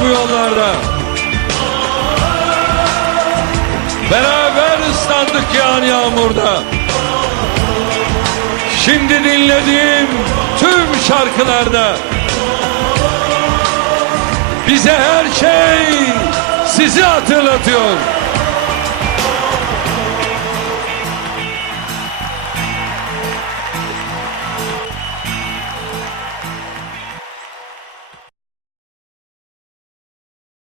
Bu yollarda. Beraber ıslandık yağan yağmurda. Şimdi dinlediğim tüm şarkılarda bize her şey sizi hatırlatıyor.